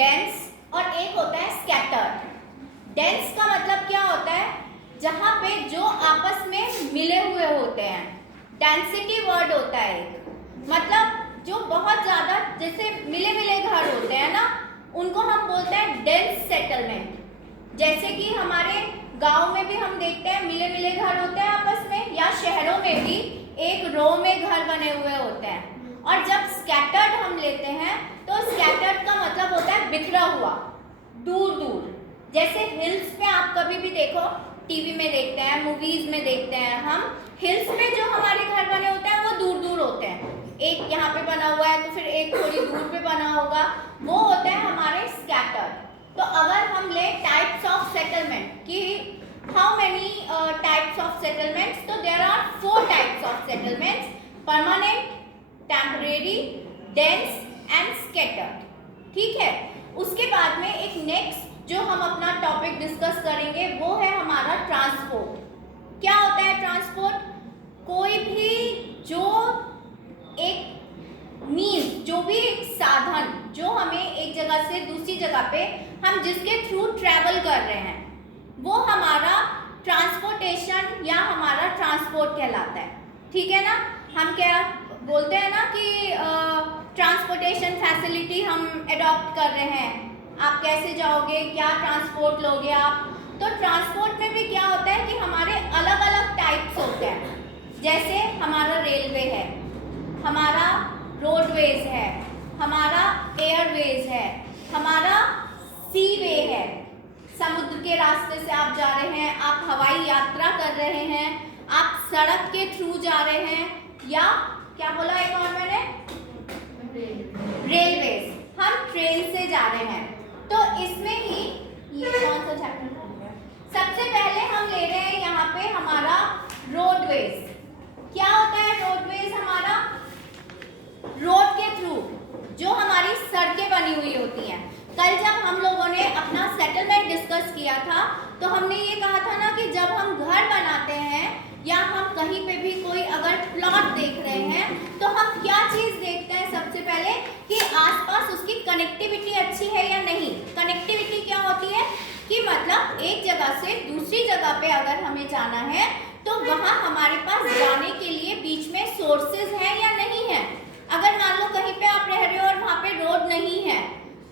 Dense और एक होता है स्कैटर्ड। डेंस का मतलब क्या होता है? जहाँ पे जो आपस में मिले हुए होते हैं, डेंसिटी वर्ड होता है एक, मतलब जो बहुत ज़्यादा जैसे मिले मिले घर होते हैं ना, उनको हम बोलते हैं डेंस सेटलमेंट। जैसे कि हमारे गांव में भी हम देखते हैं मिले मिले घर होते हैं आपस में, या शहरों में भी एक रो में घर बने हुए होते हैं। और जब स्कैटर्ड हम लेते हैं तो स्कैटर्ड का मतलब होता है बिखरा हुआ, दूर दूर। जैसे हिल्स पे आप कभी भी देखो, टीवी में देखते हैं, मूवीज में देखते हैं हम, हिल्स पे जो हमारे घर बने होते हैं वो दूर दूर होते हैं। एक यहाँ पे बना हुआ है तो फिर एक थोड़ी दूर पे बना होगा, वो होते हैं हमारे स्कैटर्ड। तो अगर हम ले टाइप्स ऑफ सेटलमेंट कि how many types of settlements, तो there are 4 types of settlements: permanent, temporary, dense and scattered. ठीक है, उसके बाद में एक नेक्स्ट जो हम अपना टॉपिक डिस्कस करेंगे वो है हमारा ट्रांसपोर्ट। क्या होता है ट्रांसपोर्ट? कोई भी जो एक मीन्स, जो भी एक साधन जो हमें एक जगह से दूसरी जगह पे हम जिसके थ्रू ट्रैवल कर रहे हैं, वो हमारा ट्रांसपोर्टेशन या हमारा ट्रांसपोर्ट कहलाता है। ठीक है ना, हम क्या बोलते हैं ना कि ट्रांसपोर्टेशन फैसिलिटी हम अडॉप्ट कर रहे हैं, आप कैसे जाओगे, क्या ट्रांसपोर्ट लोगे आप। तो ट्रांसपोर्ट में भी क्या होता है कि हमारे अलग अलग टाइप्स होते हैं। जैसे हमारा रेलवे है, हमारा रोडवेज है, हमारा एयरवेज है, हमारा सी वे है, समुद्र के रास्ते से आप जा रहे हैं, आप हवाई यात्रा कर रहे हैं, आप सड़क के थ्रू जा रहे हैं, या क्या बोला एक और मैंने, रेलवेज, हम ट्रेन से जा रहे हैं। तो इसमें ही ये कौन सा चैप्टर है? सबसे पहले हम ले रहे हैं यहाँ पे हमारा रोडवेज। क्या होता है रोडवेज? हमारा रोड के थ्रू जो हमारी सड़कें बनी हुई होती हैं। कल जब हम लोगों ने अपना सेटलमेंट डिस्कस किया था तो हमने ये कहा था ना कि जब हम घर बनाते हैं या हम कहीं पे भी कोई अगर प्लॉट देख रहे हैं तो हम क्या चीज़ देखते हैं सबसे पहले, कि आसपास उसकी कनेक्टिविटी अच्छी है या नहीं। कनेक्टिविटी क्या होती है कि मतलब एक जगह से दूसरी जगह पे अगर हमें जाना है तो वहाँ हमारे पास जाने के लिए बीच में सोर्सेज हैं या नहीं है। अगर मान लो कहीं पे आप रह रहे हो और वहाँ पे रोड नहीं है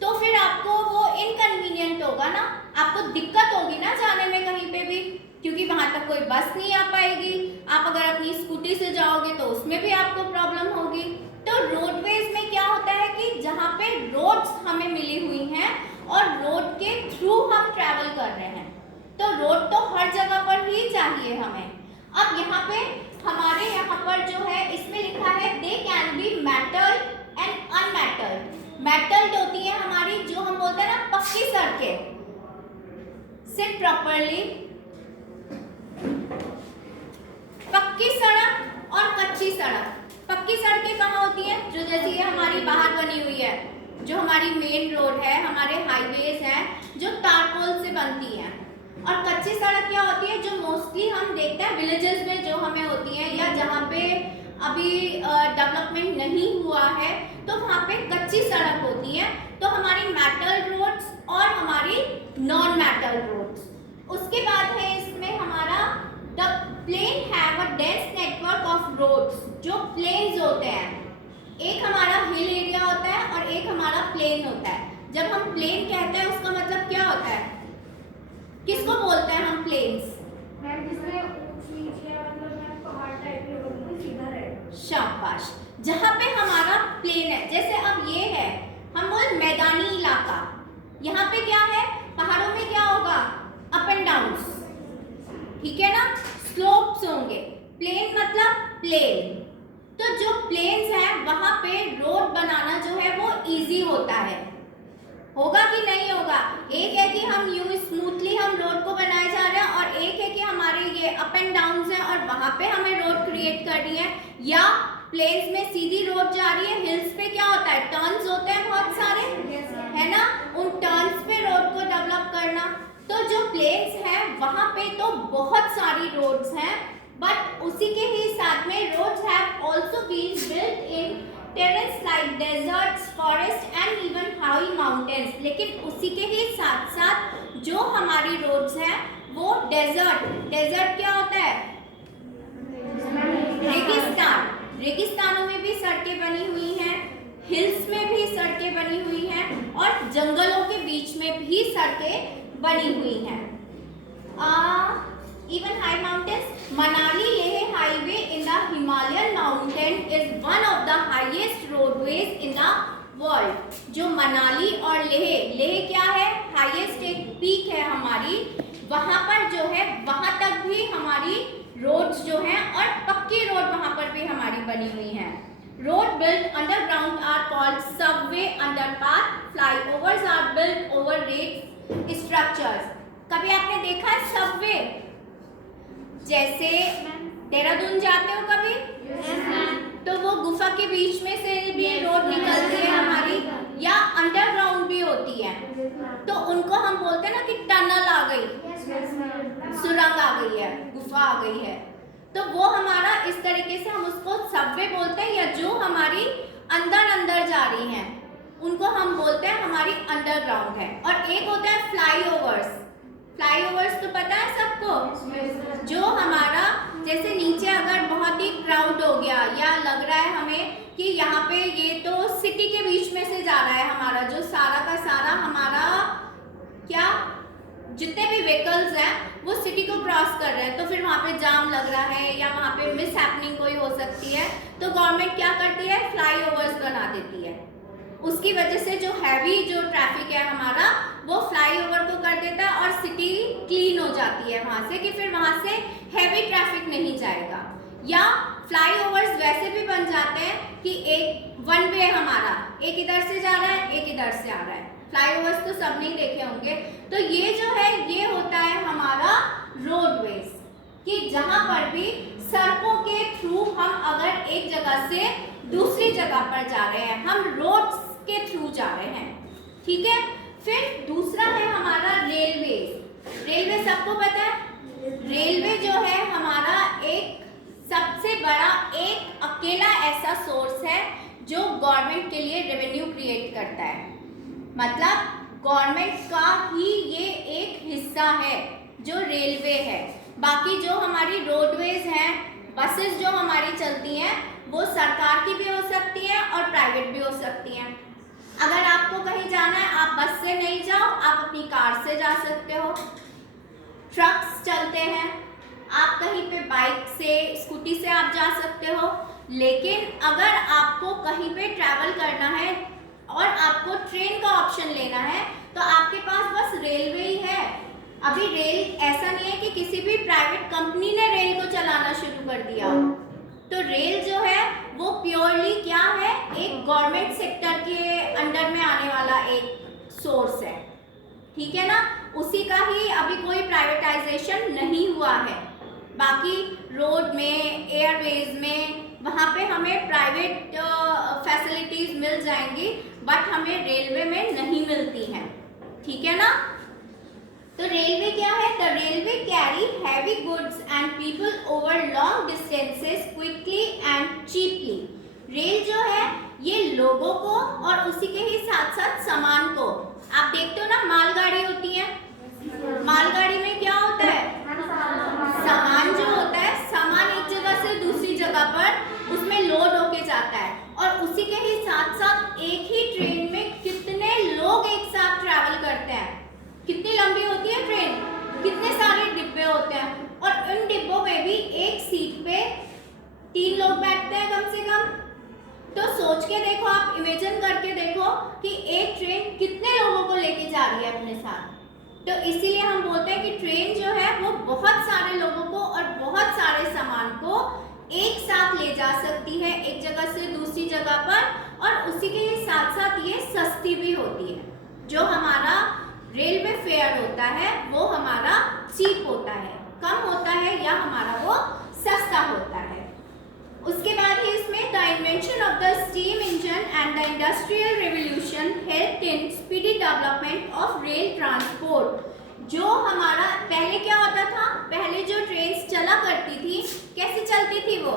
तो फिर आपको वो इनकन्वीनियंट होगा ना, आपको दिक्कत होगी ना जाने में कहीं पे भी, क्योंकि वहाँ तक कोई बस नहीं आ पाएगी। आप अगर अपनी स्कूटी से जाओगे तो उसमें भी आपको प्रॉब्लम होगी। तो रोडवेज में क्या होता है कि जहाँ पे रोड्स हमें मिली हुई हैं और रोड के थ्रू हम ट्रैवल कर रहे हैं, तो रोड तो हर जगह पर ही चाहिए हमें। अब यहाँ पे हमारे यहाँ पर जो है इसमें लिखा है they can be metal and unmetalled. Metalled होती है हमारी जो हम बोलते हैं ना पक्की सड़कें, सिट प्रॉपरली, पक्की सड़क और कच्ची सड़क। पक्की सड़कें कहाँ होती हैं? जो जैसे ये हमारी बाहर बनी हुई है, जो हमारी मेन रोड है, हमारे हाईवेज हैं जो तारकोल से बनती हैं। और कच्ची सड़क क्या होती है? जो मोस्टली हम देखते हैं विलेजेस में जो हमें होती हैं, या जहाँ पे अभी डेवलपमेंट नहीं हुआ है तो वहाँ पे कच्ची सड़क होती है। तो हमारी मेटल रोड्स और हमारी नॉन मेटल रोड्स। उसके बाद है इसमें हमारा the plain have a dense network of roads. जो प्लेन्स होते हैं, एक हमारा हिल एरिया होता है और एक हमारा प्लेन होता है। जब हम प्लेन कहते हैं उसका मतलब क्या होता है? किसको बोलते हैं हम प्लेन्स? शाबाश। जहाँ पे हमारा प्लेन है, जैसे अब ये है हम बोल मैदानी इलाका, यहाँ पे क्या है? पहाड़ों में क्या होगा? अप एंड डाउन्स, ठीक है ना, स्लोप्स होंगे। प्लेन मतलब प्लेन। तो जो प्लेन्स हैं वहाँ पे रोड बनाना जो है वो इजी होता है। होगा कि नहीं होगा? एक है कि हम यूं स्मूथली हम रोड को बनाए जा रहे हैं और एक है कि हमारे ये अप एंड डाउन्स हैं और वहाँ पे हमें रोड क्रिएट करनी है। या प्लेन्स में सीधी रोड जा रही है, हिल्स पे क्या होता है? टर्न्स होते हैं बहुत सारे, है ना, उन टर्न्स पे रोड को डेवलप करना। तो जो प्लेन्स हैं वहाँ पे तो बहुत सारी रोड्स हैं, बट उसी के ही साथ में roads have also been built in terrains like deserts, forests and even high mountains, लेकिन उसी के ही साथ साथ जो हमारी रोड्स हैं वो डेजर्ट क्या होता है? रेगिस्तानों में भी सड़कें बनी हुई हैं, हिल्स में भी सड़कें बनी हुई हैं और जंगलों के बीच में भी सड़कें बनी हुई हैं। Even high mountains, Manali Leh highway in the Himalayan mountain is one of the highest roadways in the world। जो मनाली और लेह क्या है? हाईएस्ट एक पीक है हमारी, वहां पर जो है वहां तक भी हमारी रोड्स जो हैं और पक्की रोड वहां पर भी हमारी बनी हुई हैं। Road built underground are called subway, underpath, flyovers are built over rail structures. कभी आपने देखा है सबवे? जैसे देहरादून जाते हो कभी? तो वो गुफा के बीच में से भी रोड निकलती है हमारी, या अंडरग्राउंड भी होती है, तो उनको हम बोलते हैं ना कि टनल आ गई, सुरंग आ गई है, गुफा आ गई है, तो वो हमारा इस तरीके से हम उसको सबवे बोलते हैं, या जो हमारी अंदर जा रही हैं उनको हम बोलते हैं हमारी अंडरग्राउंड है। और एक होता है फ्लाईओवर्स तो पता है सबको, जो हमारा जैसे नीचे अगर बहुत ही क्राउड हो गया या लग रहा है हमें कि यहाँ पे ये तो सिटी के बीच में से जा रहा है, हमारा जो सारा का सारा हमारा क्या जितने भी व्हीकल्स हैं वो सिटी को क्रॉस कर रहे हैं, तो फिर वहाँ पे जाम लग रहा है या वहाँ पे मिस हैपनिंग कोई हो सकती है, तो गवर्नमेंट क्या करती है? फ्लाईओवर्स बना देती है। उसकी वजह से जो हैवी जो ट्रैफिक है हमारा वो फ्लाईओवर को कर देता है और सिटी क्लीन हो जाती है वहाँ से, कि फिर वहाँ से हैवी ट्रैफिक नहीं जाएगा। या फ्लाईओवर्स वैसे भी बन जाते हैं कि एक वन वे हमारा, एक इधर से जा रहा है एक इधर से आ रहा है। फ्लाईओवर्स तो सबने देखे होंगे। तो ये जो है ये होता है हमारा रोडवेज, कि जहाँ पर भी सड़कों के थ्रू हम अगर एक जगह से दूसरी जगह पर जा रहे हैं, हम रोड्स के थ्रू जा रहे हैं, ठीक है। फिर दूसरा है हमारा रेलवे सबको पता है? रेलवे जो है हमारा एक सबसे बड़ा एक अकेला ऐसा सोर्स है जो गवर्नमेंट के लिए रेवेन्यू क्रिएट करता है, मतलब गवर्नमेंट का ही ये एक हिस्सा है जो रेलवे है। बाकी जो हमारी रोडवेज हैं, बसेस जो हमारी चलती हैं वो सरकार की भी हो सकती है और प्राइवेट भी हो सकती हैं। अगर आपको कहीं जाना है आप बस से नहीं जाओ, आप अपनी कार से जा सकते हो। ट्रक्स चलते हैं, आप कहीं पे बाइक से स्कूटी से आप जा सकते हो। लेकिन अगर आपको कहीं पे ट्रैवल करना है और आपको ट्रेन का ऑप्शन लेना है तो आपके पास बस रेलवे ही है। अभी रेल ऐसा नहीं है कि किसी भी प्राइवेट कंपनी ने रेल को चलाना शुरू कर दिया, तो रेल जो है वो प्योरली क्या है, एक गवर्नमेंट सेक्टर के अंडर में आने वाला एक सोर्स है, ठीक है ना। उसी का ही अभी कोई प्राइवेटाइजेशन नहीं हुआ है। बाकी रोड में, एयरवेज में, वहाँ पे हमें प्राइवेट फैसिलिटीज मिल जाएंगी, बट हमें रेलवे में नहीं मिलती हैं, ठीक है ना। तो रेलवे क्या है? The railway carry heavy goods and people over long distances quickly and cheaply. Rail जो है ये लोगों को और उसी के ही साथ साथ सामान को, आप देखते हो ना मालगाड़ी होती है, मालगाड़ी में क्या होता है? सामान जो होता है, सामान एक जगह से दूसरी जगह पर उसमें लोड होके जाता है, और उसी के ही साथ साथ एक ही ट्रेन में कितने लोग एक साथ ट्रैवल करते हैं। कितनी लंबी होती है ट्रेन, कितने सारे डिब्बे होते हैं, और इन डिब्बों में भी एक सीट पे 3 लोग बैठते हैं कम से कम। तो सोच के देखो, आप इमेजिन करके देखो कि एक ट्रेन कितने लोगों को लेके जा रही है अपने साथ। तो इसीलिए हम बोलते हैं कि ट्रेन जो है वो बहुत सारे लोगों को और बहुत सारे सामान को एक साथ ले जा सकती है एक जगह से दूसरी जगह पर, और उसी के साथ साथ ये सस्ती भी होती है। जो हमारा रेलवे फेयर होता है वो हमारा चीप होता है, कम होता है, या हमारा वो सस्ता होता है। उसके बाद ही इसमें the invention of the steam engine and the industrial revolution helped in speedy development of rail transport. जो हमारा पहले क्या होता था, पहले जो ट्रेन चला करती थी कैसे चलती थी? वो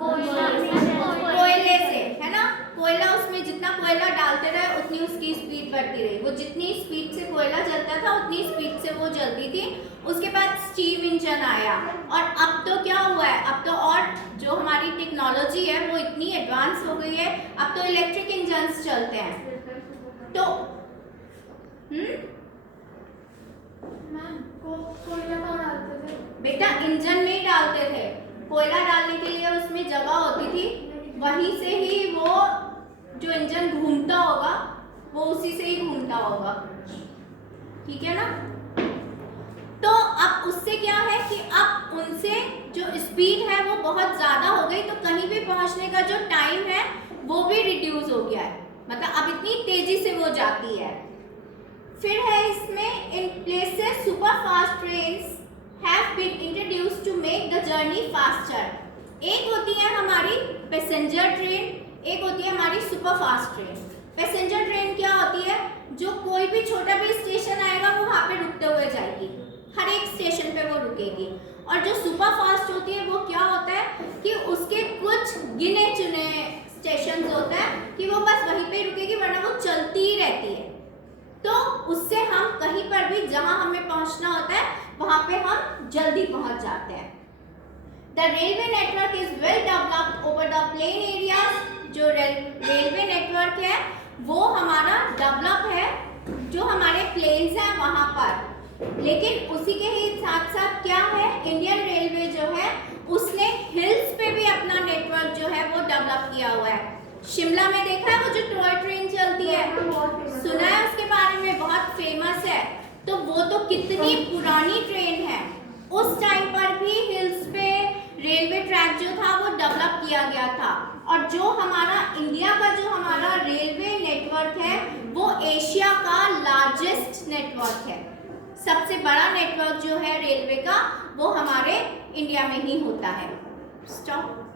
कोयले से, है ना। कोयला, उसमें जितना कोयला डालते रहे उतनी उसकी स्पीड बढ़ती रही, वो जितनी स्पीड से कोयला जलता था उतनी स्पीड से वो जलती थी। उसके बाद स्टीम इंजन आया और अब तो क्या हुआ है, अब तो और जो हमारी टेक्नोलॉजी है वो इतनी एडवांस हो गई है, अब तो इलेक्ट्रिक इंजन्स चलते हैं। तो कोयला कहाँ डालते थे? बेटा इंजन में ही डालते थे, कोयला डालने के लिए उसमें जगह होती थी, वहीं से ही वो जो इंजन घूमता होगा वो उसी से ही घूमता होगा, ठीक है ना। तो अब उससे क्या है कि अब उनसे जो स्पीड है वो बहुत ज़्यादा हो गई, तो कहीं भी पहुंचने का जो टाइम है वो भी रिड्यूस हो गया है, मतलब अब इतनी तेजी से वो जाती है। फिर है इसमें in places super fast trains have been introduced to make the journey faster. एक होती है हमारी पैसेंजर ट्रेन, एक होती है हमारी super fast train. Passenger train क्या होती है, जो कोई भी छोटा भी स्टेशन आएगा वो वहाँ पे रुकते हुए जाएगी, हर एक स्टेशन पे वो रुकेगी। और जो सुपर फास्ट होती है वो क्या होता है कि उसके कुछ गिने चुने स्टेशन होते हैं कि वो बस वहीं पे रुकेगी, वरना वो चलती ही रहती है। तो उससे हम कहीं पर भी जहां हमें पहुंचना होता है वहां पे हम जल्दी पहुंच जाते हैं। The railway network is well developed over the plain areas. जो रेलवे नेटवर्क है वो हमारा डेवलप है जो हमारे प्लेन्स हैं वहां पर, लेकिन उसी के ही साथ साथ क्या है, इंडियन रेलवे जो है उसने हिल्स पे भी अपना नेटवर्क जो है वो डेवलप किया हुआ है। शिमला में देखा है वो जो टॉय ट्रेन चलती है, सुना है उसके बारे में, बहुत फेमस है। तो वो तो कितनी पुरानी ट्रेन है, उस टाइम पर भी हिल्स पे रेलवे ट्रैक जो था वो डेवलप किया गया था। और जो हमारा इंडिया का जो हमारा रेलवे नेटवर्क है वो एशिया का लार्जेस्ट नेटवर्क है। सबसे बड़ा नेटवर्क जो है रेलवे का वो हमारे इंडिया में ही होता है। स्टॉप।